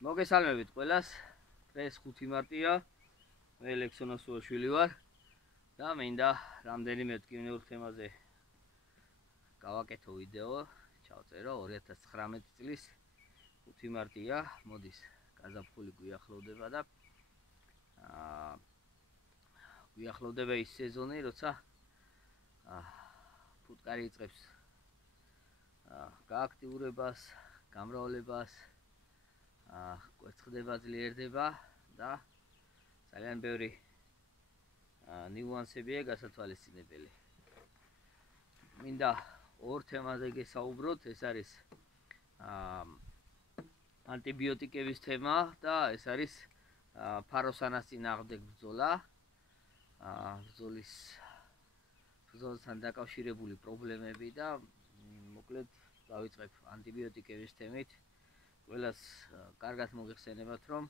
მოგესალმებით ყველას. დღეს 5 მარტია. მე ლექსონო სუაშვილი ვარ და მინდა რამდენიმე ტკივნეულ თემაზე გავაკეთო ვიდეო. ჩავწერო 2019 წლის 5 მარტია. მოდის გაზაფხული გვიახლოვდება და გვიახლოვდება ის სეზონი, როცა ფუტკარი იწყებს გააქტიურებას, გამრავლებას, კვერცხდება, ძლიერდება და ძალიან ბევრი ნიუანსებია გასათვალისწინებელი. მინდა ორ თემაზე გესაუბროთ, ეს არის ანტიბიოტიკების თემა და ეს არის ფაროსანას წინააღმდეგ ბრძოლა. ბრძოლასთან დაკავშირებული პრობლემები და მოკლედ დავიწყებ ანტიბიოტიკების თემით. ყველას კარგად მოგეხსენებათ, რომ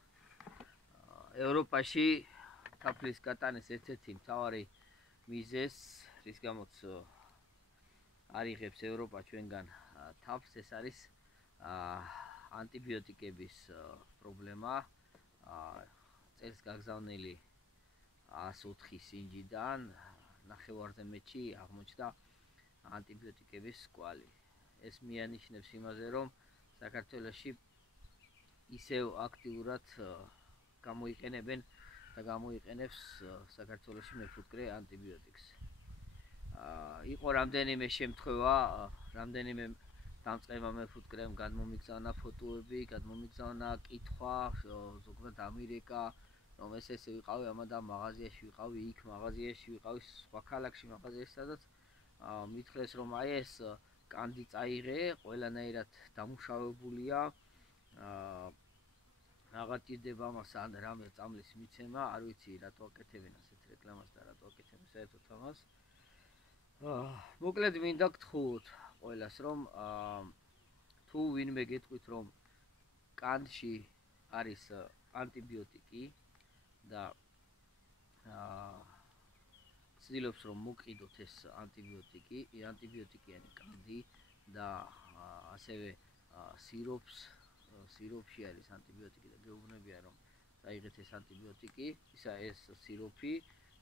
ევროპაში თაფლის გატანის ერთ-ერთი მთავარი მიზეზი, რის გამოც არ იღებს ევროპა ჩვენგან თაფლს, ეს არის ანტიბიოტიკების პრობლემა. წელს გაგზავნილი 104 სინჯიდან ნახევარზე მეტში აღმოჩნდა ანტიბიოტიკების კვალი. ეს მიანიშნებს იმაზე, რომ საქართველოში ისევ აქტიურად გამოიყენებენ და გამოიყენებს საქართველოში მეფუტკრე ანტიბიოტიკს. იყო რამდენიმე შემთხვევა, რამდენიმე დამწყება მეფუტკრემ გადმომიგზავნა ფოტოები, გადმომიგზავნა კითხვა, ზოგადად ამირეკა, რომ ეს ვიყავი ამადა მაღაზიაში, ვიყავი იქ მაღაზიაში, ვიყავი სხვა ქალაქში მაღაზიაში, სადაც მითხრეს, რომ აი ეს კანდი წაიღე, ყველანაირად დამუშავებულია, აღარ ჭირდება მას ან რამე წამლის მიცემა, არ ვიცი რატო აკეთებენ ასეთ რეკლამას და რატო აკეთებენ საერთოდ ამას. მოკლედ მინდა გთხოვოთ ყველას, რომ თუ ვინმე გეტყვით, რომ კანდში არის ანტიბიოტიკი და ცდილობს, რომ მოგყიდოთ ეს ანტიბიოტიკიანი კანდი და ასევე სიროფში არის ანტიბიოტიკი და გეუბნებია, რომ დაიღეთ ეს ანტიბიოტიკი, ეს სიროფი,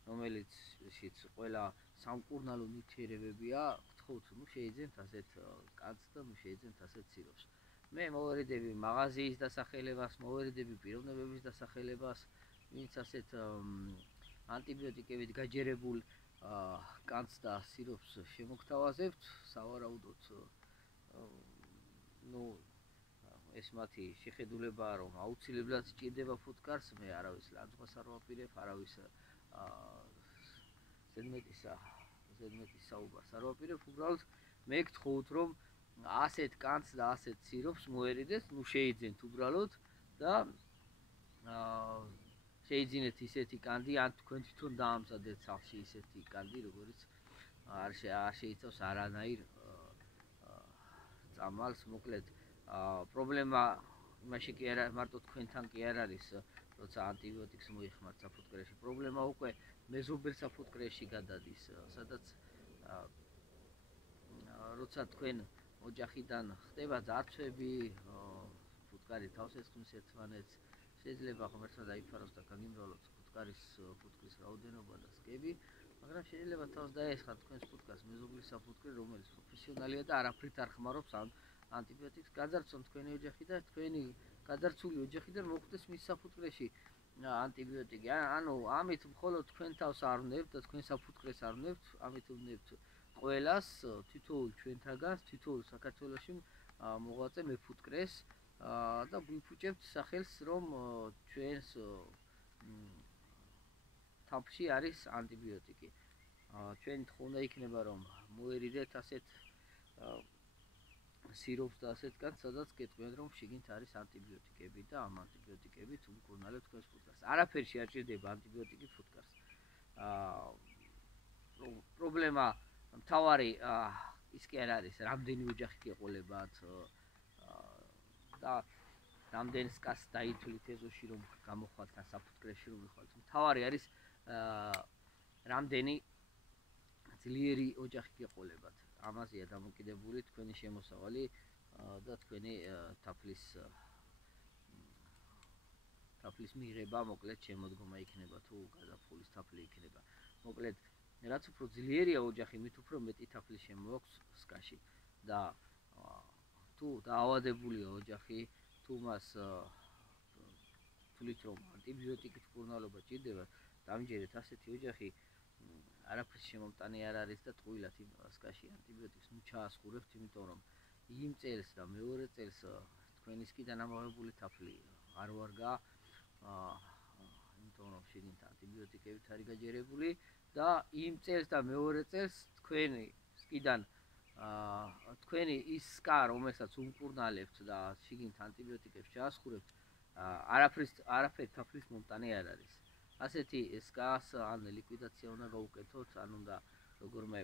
რომელიცშიც ყველა სამკურნალო ნივთიერებებია, გთხოვთ, შეიძენთ ასეთ კანდს და შეიძენთ ასეთ სიროფს. მე მოვერიდები მაღაზიის დასახელებას, მოვერიდები პიროვნებების დასახელებას, ვინც ასეთ ანტიბიოტიკებით გაჯერებულ კანდს და სიროფს შემოგთავაზებთ, სავარაუდოდ ეს მათი შეხედულებაა, რომ აუცილებლად სჭირდება ფუტკარს. მე არავის ლანძღვას არ ვაპირებ, არავის ზედმეტის საუბარს არ ვაპირებ, უბრალოდ მე გთხოვთ, რომ ასეთ კანდს და ასეთ სიროფს მოერიდეთ, შეიძენთ უბრალოდ და შეიძინეთ ისეთი კანდი, ან თქვენ თვითონ დაამზადეთ სახლში ისეთი კანდი, როგორც არ შეიცავს არანაირ წამალს. მოკლედ პრობლემა იმაში კი არა, მარტო თქვენთან კი არ არის, როცა ანტიბიოტიკს მოიხმართ საფუტკრეში. პრობლემა უკვე მეზობელ საფუტკრეში გადადის, სადაც როცა თქვენ ოჯახიდან ხდება ძარცვები, ფუტკარი თავს ესხმის ერთმანეთს, შეიძლება ღმერთმა დაიფაროს და გაგიმრავლოთ ფუტკრის რაოდენობა და სკები, მაგრამ შეიძლება თავს დაესხათ თქვენს ფუტკარს მეზობლის საფუტკრე, რომელიც პროფესიონალია და არაფრით არ ხმარობს ანტიბიოტიკს. გაძარცვონ თქვენი ოჯახი და თქვენი გაძარცვული ოჯახიდან მოხვდეს მის საფუტკრეში ანტიბიოტიკი. ანუ ამით მხოლოდ თქვენ თავს არ ვნებთ და თქვენ საფუტკრეს არ ვნებთ, ამით ვნებთ ყველას, თითოეულ ჩვენთაგანს, თითოეულ საქართველოში მოღვაწე მეფუტკრეს და ვიფუჭებთ სახელს, რომ ჩვენს თაფლში არის ანტიბიოტიკი. ჩვენი თხოვნა იქნება, რომ მოერიდეთ ასეთ სიროფს და ასეთ კანდს, სადაც გეტყვიან, რომ შიგნით არის ანტიბიოტიკები და ამ ანტიბიოტიკებით უმკურნალებთ თქვენს ფუტკარს. არაფერში არ ჭირდება ანტიბიოტიკი ფუტკარს. პრობლემა მთავარი ის კი არ არის, რამდენი ოჯახი გეყოლებათ და რამდენი სკას დაითვლით ეზოში, რომ გამოხვალთ ან საფუტკრეში რომ ვიხვალთ. მთავარი არის რამდენი ძლიერი ოჯახი გეყოლებათ. ამაზეა დამოკიდებული თქვენი შემოსავალი და თქვენი თაფლის თაფლის მიღება, მოკლედ შემოდგომა იქნება თუ გაზაფხულის თაფლი იქნება. მოკლედ, რაც უფრო ძლიერია ოჯახი, მით უფრო მეტი თაფლი შემოაქვს სკაში და თუ დაავადებულია ოჯახი, თუ მას თulit რომ ანტიბიოტიკის მკურნალობა ჭირდება, დამჯერეთ ასეთი ოჯახი არაფრის შემომტანი არ არის და ტყუილად იმ სკაში ანტიბიოტიკს ნუ ჩაასხურებთ, იმიტომ რომ იმ წელს და მეორე წელს თქვენი სკიდან ამოღებული თაფლი არ ვარგა, იმიტომ რომ შიგნით ანტიბიოტიკებით არის გაჯერებული და იმ წელს და მეორე წელს თქვენი სკიდან თქვენი ის სკა, რომელსაც უმკურნალებთ და შიგნით ანტიბიოტიკებს ჩაასხურებთ, არაფერი თაფლის მომტანი არ არის. ასეთი სკას ან ლიკვიდაცია უნდა გაუკეთოთ, ან უნდა როგორმე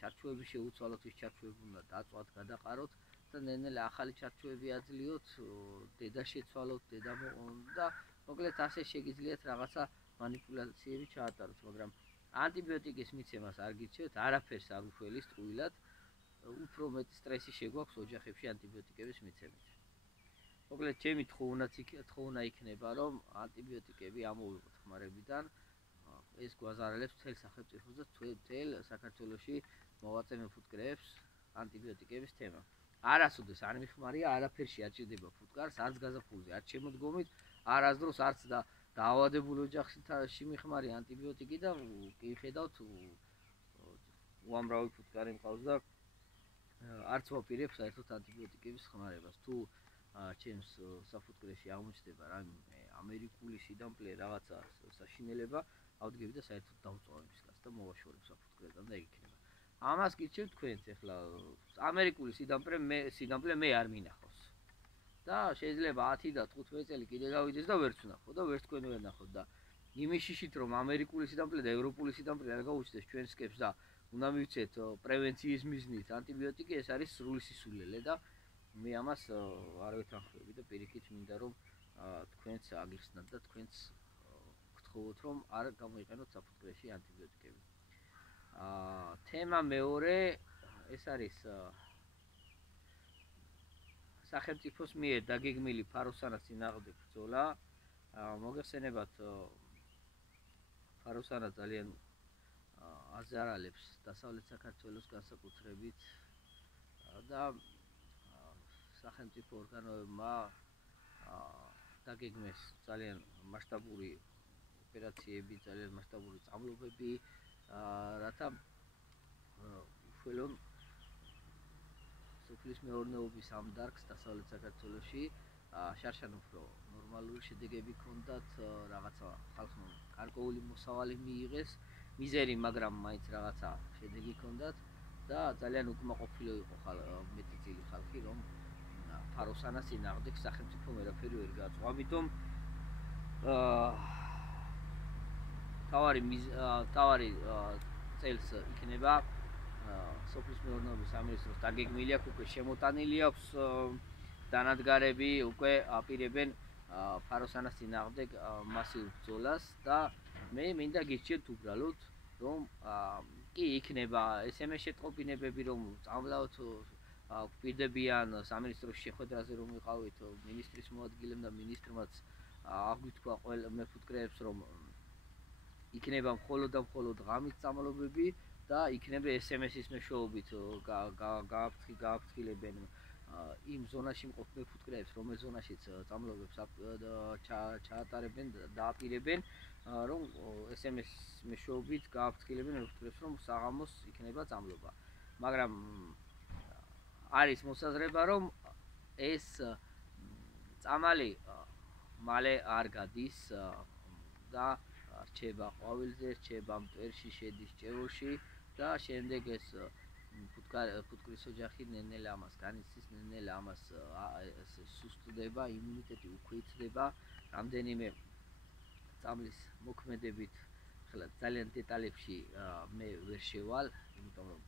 ჩარჩოები შეუცვალოთ, ის ჩარჩოები უნდა დაწვათ, გადაყაროთ და ნელ-ნელა ახალი ჩარჩოები აძლიოთ, დედა შეცვალოთ, დედა და მოკლედ ასე შეგიძლიათ რაღაცა მანიპულაციები ჩაატაროთ, მაგრამ ანტიბიოტიკის მიცემას არ გირჩევთ, არაფერს არ უშველის ტყუილად, უფრო მეტი სტრესი შეგვაქვს ოჯახებში ანტიბიოტიკების მიცემით. მოკლედ ჩემი თხოვნა იქნება, რომ ანტიბიოტიკები ამოვიღოთ ხმარებიდან, ეს გვაზარალებს მთელ სახელმწიფოს და მთელ საქართველოში მოღვაწე მეფუტკრეებს ანტიბიოტიკების თემა. არასოდეს არ მიხმარია, არაფერში არ ჭირდება ფუტკარს, არც გაზაფხულზე, არც შემოდგომით, არასდროს არც დაავადებულ ოჯახში მიხმარია ანტიბიოტიკი და კი ხედავთ უამრავი ფუტკარი მყავს და არც ვაპირებ საერთოდ ანტიბიოტიკების ხმარებას. თუ ჩემს საფუტკრეში აღმოჩნდება რამე ამერიკული სიდამპლე რაღაცა საშინელება, ავდგები და საერთოდ დავწვავ იმ სკას და მოვაშორებ საფუტკრედან და იქნება. ამას გირჩევთ თქვენც, ეხლა ამერიკული სიდამპლე მე არ მინახავს. და შეიძლება 10 და 15 წელი კიდე გავიდეს და ვერც ვნახო და ვერც თქვენ ვერ ნახოთ და იმის შიშით რომ ამერიკული სიდამპლე და ევროპული სიდამპლე არ გაუჩნდეს ჩვენს სკებს და უნდა მივცეთ პრევენციის მიზნით ანტიბიოტიკი, ეს არის სრული სისულელე და მე ამას არ ვეთანხმები და პირიქით მინდა რომ თქვენც აგიხსნათ და თქვენც გთხოვოთ რომ არ გამოიყენოთ საფუტკრეში ანტიბიოტიკები. თემა მეორე ეს არის სახელმწიფოს მიერ დაგეგმილი ფაროსანას წინააღმდეგ ბრძოლა. მოგეხსენებათ ფაროსანა ძალიან აზარალებს დასავლეთ საქართველოს განსაკუთრებით და სახელმწიფო ორგანოებმა დაგეგმეს ძალიან მასშტაბური ოპერაციები, ძალიან მასშტაბური წამლობები, რათა უშველონ სოფლის მეურნეობის ამ დარგს დასავლეთ საქართველოში შარშან უფრო ნორმალური შედეგები ჰქონდათ, რაღაცა ხალხმა გარკვეული მოსავალი მიიღეს, მიზერი, მაგრამ მაინც რაღაცა შედეგი ჰქონდათ და ძალიან უკმაყოფილო იყო მეტი წილი ხალხი, რომ ფაროსანას წინააღმდეგ სახელმწიფო ვერაფერი ვერ გააწვა. ამიტომ თავარი წელს იქნება სოფლის მეურნეობის სამინისტროს დაგეგმილი აქვს, უკვე შემოტანილი აქვს დანადგარები, უკვე აპირებენ ფაროსანას წინააღმდეგ მასიურ ბრძოლას და მე მინდა გირჩიოთ უბრალოდ რომ კი იქნება SMS შეტყობინებები, რომ წამლავთ გვპირდებიან სამინისტროს შეხვედრაზე რომ ვიყავით მინისტრის მოადგილემ და მინისტრმაც აღვიქვა ყველა მეფუტკრეებს რომ იქნება მხოლოდ და მხოლოდ ღამის წამლობები და იქნება SMS-ის მეშვეობით გააფრთხილებენ იმ ზონაში მყოფ მეფუტკრეებს, რომელ ზონაშიც წამლობებს ჩაატარებენ და დააპირებენ, რომ SMS მეშვეობით გააფრთხილებენ მეფუტკრეებს, რომ საღამოს იქნება წამლობა. მაგრამ არის მოსაზრება, რომ ეს წამალი მალე არ გადის და რჩება ყვავილზე, რჩება მტვერში, შედის ჭეროში და შემდეგ ეს ფუტკრის ოჯახი ნელ-ნელა ამას განიცდის, ნელ-ნელა ამას სუსტდება, იმუნიტეტი უქვეითდება, რამდენიმე წამლის მოქმედებით, ახლა ძალიან დეტალებში მე ვერ შევალ, იმიტომ რომ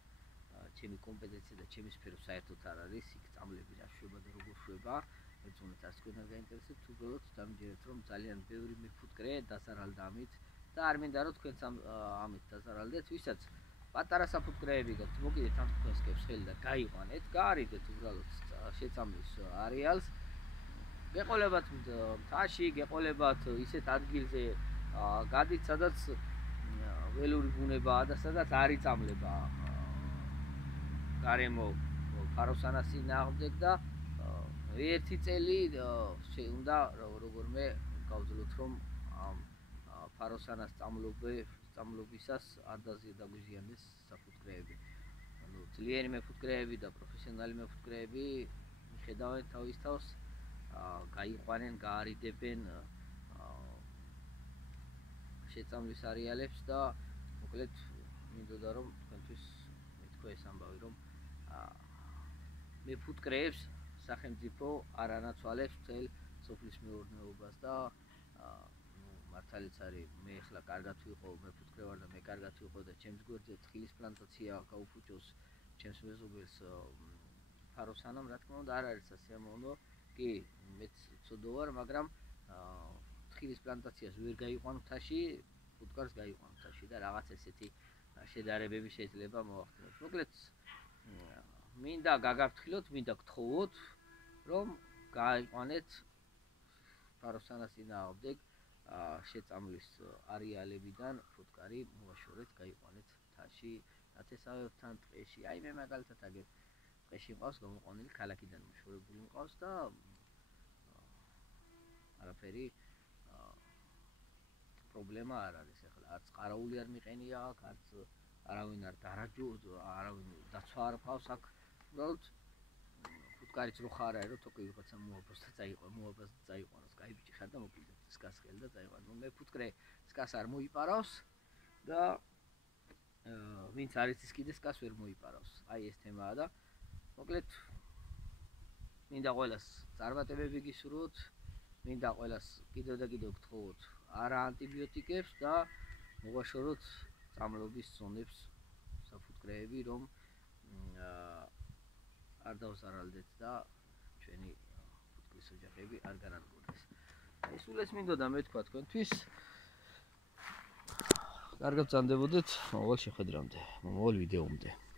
ჩემი კომპეტენცია და ჩემი სფერო საერთოდ არ არის, იქ წამლები რა შვება და როგორ შვება, ერთმანეთს არც თქვენ არ გაინტერესებთ, უბრალოდ დამჯერეთ რომ ძალიან ბევრი მეფუტკრე დასარალდა ამით და არ მინდა რომ თქვენც ამით დასარალდეთ, ვისაც პატარა საფუტკრეები გაქვთ, მოკიდეთ ამ თქვენს სკებს ხელი და გაიყვანეთ, გაარიდეთ უბრალოდ შეწამლის არეალს გეყოლებათ მთაში, გეყოლებათ ისეთ ადგილზე გადით, სადაც ველური ბუნებაა და სადაც არ იწამლება გარემო ფაროსანას წინააღმდეგ და ერთი წელი უნდა როგორმე გავძლოთ, რომ ამ ფაროსანას სწავლობისას არ დაგვიზიანდეს საფუტკრეები. ანუ ძლიერი მეფუტკრეები და პროფესიონალი მეფუტკრეები ხედავენ თავის თავს, გაიყვანენ, გაარიდებენ შეწამლის არეალებს და მოკლედ მინდოდა რომ თქვენთვის მითქვა ეს ამბავი, რომ მეფუტკრეებს სახელმწიფო არ ანაცვალებს მთელ სოფლის მეურნეობას და მართალიც არის, მე ახლა კარგად ვიყო, მეფუტკრე ვარ და მე კარგად ვიყო და ჩემს გვერდზე თხილის პლანტაცია გაუფუჭოს ჩემს მეზობელს ფაროსანამ, რა თქმა უნდა არ არის სასიამოვნო, კი, მეც ცოდო ვარ, მაგრამ თხილის პლანტაციას ვერ გაიყვან მთაში, ფუტკარს გაიყვან მთაში და რაღაც ესეთი შედარებები შეიძლება მოახდინოს. მოკლედ მინდა გაგაფრთხილოთ, მინდა გთხოვოთ, რომ გაიყვანეთ ფაროსანას წინააღმდეგ შეწამლის არეალებიდან ფუტკარი, მოვაშორეთ, გაიყვანეთ მთაში, ნათესავებთან, ტყეში. აი მე მაგალითად აგერ ტყეში მყავს გამოყვანილი, ქალაქიდან მოშორებული მყავს და არაფერი პრობლემა არ არის. ახლა არც ყარაული არ მიყენია აქ, არც არავინ არ დარაჯო, არავინ დაცვა არ ყავს აქ. უბრალოდ ფუტკარიც რო ხარ არის, რომ თოკი ვიღაცა მოაბოს და წაიყვანოს. კაი ბიჭი ხარ და მოკიდე სკას ხელი და წაიყვანო. მე ფუტკრე სკას არ მოიპარავს და ვინც არ იცის კიდე სკას ვერ მოიპარავს. აი ეს თემაა და მოკლედ მინდა ყველას წარმატებები გისურვოთ, მინდა ყველას კიდევ და კიდევ გთხოვოთ არა ანტიბიოტიკებს და მოვაშოროთ წამლობის ზონებს საფუტკრეები, რომ არ დავზარალდეთ და ჩვენი ფუტკრის ოჯახები არ განადგურდეს. აი სულ ეს მინდოდა მეთქვა თქვენთვის. კარგად ბრძანდებოდეთ მომავალ შეხვედრამდე, მომავალ ვიდეომდე.